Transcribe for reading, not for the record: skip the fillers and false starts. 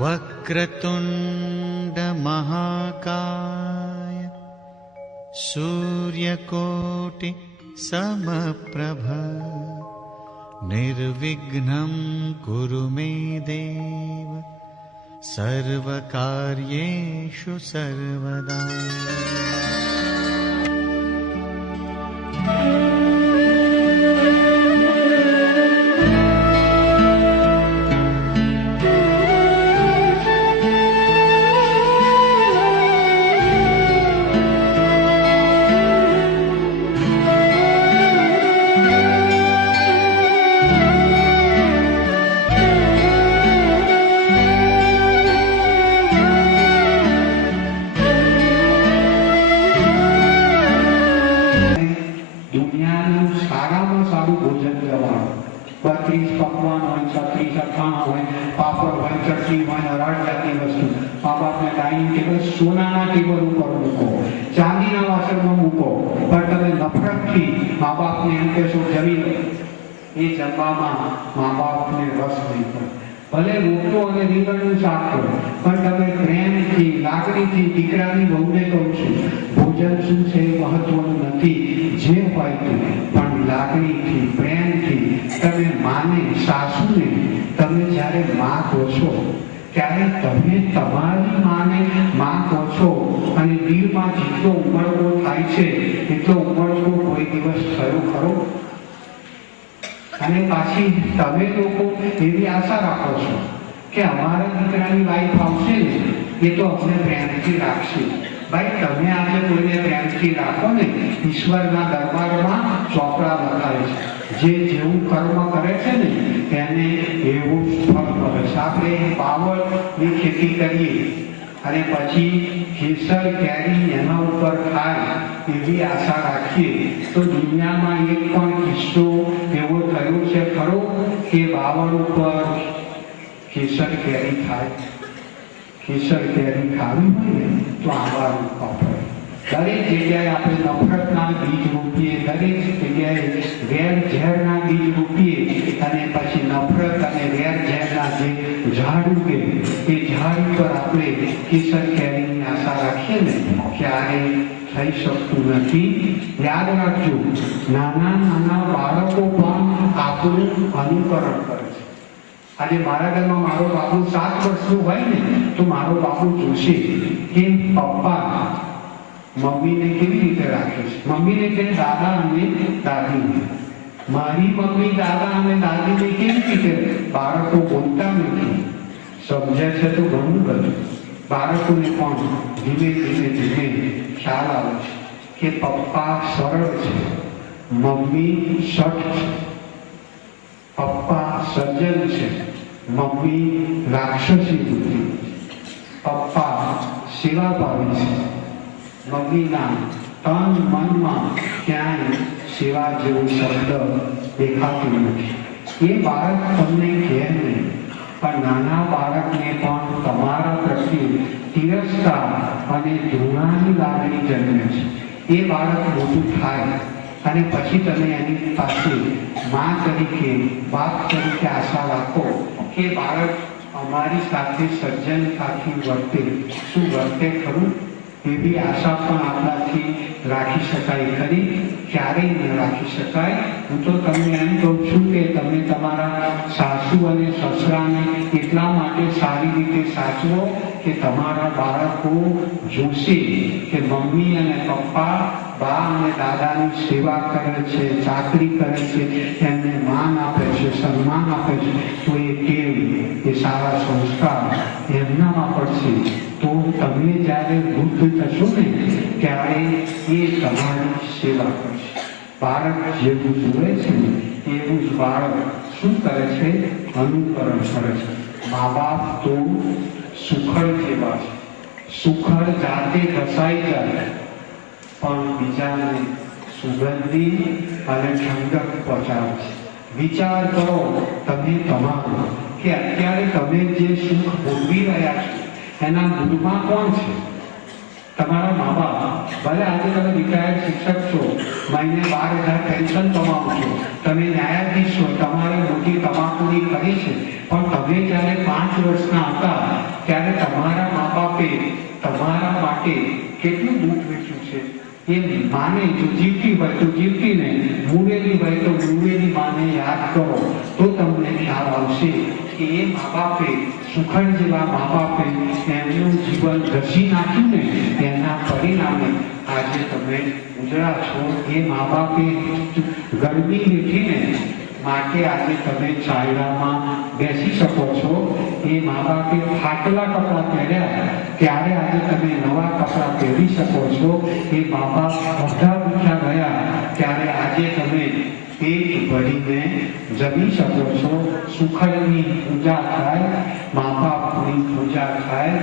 વક્રતુંડ મહાકાય સૂર્યકોટિ સમપ્રભ નિર્વિઘ્નં કુરુ મે દેવ સર્વકાર્યેષુ સર્વદા. સોનાના ટેબલ ઉપર મૂકો, ચાંદીના વાસણમાં મૂકો, પણ તમે નફરતથી મા બાપને એમ કહેશો જમી લો, એ જમવામાં મા બાપને રસ નહીં પડે. ભલે રોટલો અને રીંગણનું શાક કરો, પણ તમે પ્રેમથી લાગણીથી દીકરાની વહુને કહું છું ભોજન શું છે એ મહત્વનું નથી, જે હોય તે પણ લાગણીથી પ્રેમથી તમે માને સાસુને તમે જ્યારે માં કહો છો ત્યારે તમે તમારી માને માં કહો છો અને દિલમાં જેટલો ઉમળકો થાય છે એટલો ઉમળકો કોઈ દિવસ થયો ખરો? અને પાછી તમે લોકો એવી આશા રાખો છો કે અમારા દીકરાની વાઈફ આવશે ને એ તો અમને પ્રેમથી રાખશે. ભાઈ તમે આજે કોઈને પ્રેમથી રાખો ને, ઈશ્વરના દરબારમાં ચોપડા લખાય છે, જે જેવું કર્મ કરે છે ને એને એવું ફળ મળે છે. આપણે બાવળની ખેતી કરીએ અને પછી કેસર કેરી એના ઉપર થાય એવી આશા રાખીએ તો દુનિયામાં એક પણ કિસ્સો એવો થયો છે ખરો કે બાવળ ઉપર કેસર કેરી થાય? કેસર કેરી ખાવી હોય ને તો આંબા વાપરે. દરેક જગ્યાએ આપણે નફરતના બીજ રોપીએ, દરેક જગ્યાએ વેર ઝેરના બીજ રોપીએ અને પછી નફરત અને વેર ઝેરના જે ઝાડ ઉગે એ ઝાડ ઉપર આપણે કેસર કેરીની આશા રાખીએ ને ક્યારે થઈ શકતું નથી. યાદ રાખજો, નાના નાના બાળકો પણ આપણું અનુકરણ કરે છે. આજે મારા ઘરમાં મારો બાબુ 7 વર્ષનો હોય ને તો મારો બાબુ જોશે કે પપ્પા મમ્મીને કેવી રીતે રાખે છે. મમ્મીને કે દાદા અને દાદીને, મારી મમ્મી દાદા અને દાદીને કેવી રીતે. બાળકો બોલતા નથી, સમજે છે તો ઘણું બધું. બાળકોને પણ ધીમે ધીમે ધીમે ખ્યાલ આવે છે કે પપ્પા સરળ છે, મમ્મી શઠ છે, પપ્પા સજ્જન છે, મમ્મી રાક્ષસી બુદ્ધિ, પપ્પા સેવાભાવી છે, મમ્મીના તન મનમાં ક્યાંય સેવા જેવો શબ્દ દેખાતો નથી. એ બાળક તમને કહે નહીં, પણ નાના બાળકને પણ તમારા પ્રત્યે તિરસ્કાર અને ઘૃણાની લાગણી જન્મે છે. એ બાળક મોટું થાય અને પછી તમે એની પાસે માં તરીકે બાપ તરીકે આશા રાખો કે બાળક અમારી સાથે સજ્જનતાથી વર્તે. શું વર્તે ખરું? એવી આશા પણ આપણાથી રાખી શકાય ખરી? ક્યારેય ન રાખી શકાય. હું તો તમને એમ કહું છું કે તમે તમારા સાસુ અને સસરાને એટલા માટે સારી રીતે સાચવો કે તમારા બાળકો જોશે કે મમ્મી અને પપ્પા બા અને દાદાની સેવા કરે છે, ચાકરી કરે છે, એમને માન આપે છે, સન્માન આપે છે, તો એ ટેવ, એ સારા સંસ્કાર એમનામાં પડશે. તો તમે જ્યારે વૃદ્ધ થશો ને ત્યારે એ તમારી સેવા કરશે. બાળક જેવું જુએ છે ને એવું જ બાળક શું કરે છે? અનુકરણ કરે છે. મા બાપ તો સુખડ જેવા છે, સુખડ જાતે ઘસાઈ જાય પણ બીજાને સુગંધી અને ઠંડક પહોંચાડે છે. વિચાર કરો તમે તમારો કે અત્યારે તમે જે સુખ ભોગવી રહ્યા છો એના મૂળમાં કોણ છે? તમારા મા બાપ ભલે આજે તમે રિટાયર્ડ શિક્ષક છો, મહિને 12,000 પેન્શન કમાવો છો, તમે ન્યાયાધીશ છો, તમારે મોટી તમાકુની કરી છે, પણ તમે જ્યારે 5 વર્ષના હતા ત્યારે તમારા મા બાપે તમારા માટે કેટલું દુઃખ વેઠ્યું છે. એ માને જો જીવતી હોય તો જીવતીને, મૂળેલી હોય તો મૂળેલી માને યાદ કરો તો તમને ખ્યાલ આવશે કે એ મા બાપે, સુખડ જેવા મા બાપે એમનું જીવન ઘસી નાખ્યું ને, એના પરિણામે આજે તમે ઉજળા છો. એ મા બાપે ગરમી વેઠીને માટે આજે તમે છાયડામાં બેસી શકો છો. એ મા બાપે ફાટેલા કપડાં પહેર્યા ત્યારે આજે તમે નવા કપડાં પહેરી શકો છો. એ મા બાપ બધા ભૂખ્યા ગયા ત્યારે આજે તમે પેટ ભરીને જમી શકો છો. સુખડની પૂજા થાય, મા બાપની પૂજા થાય.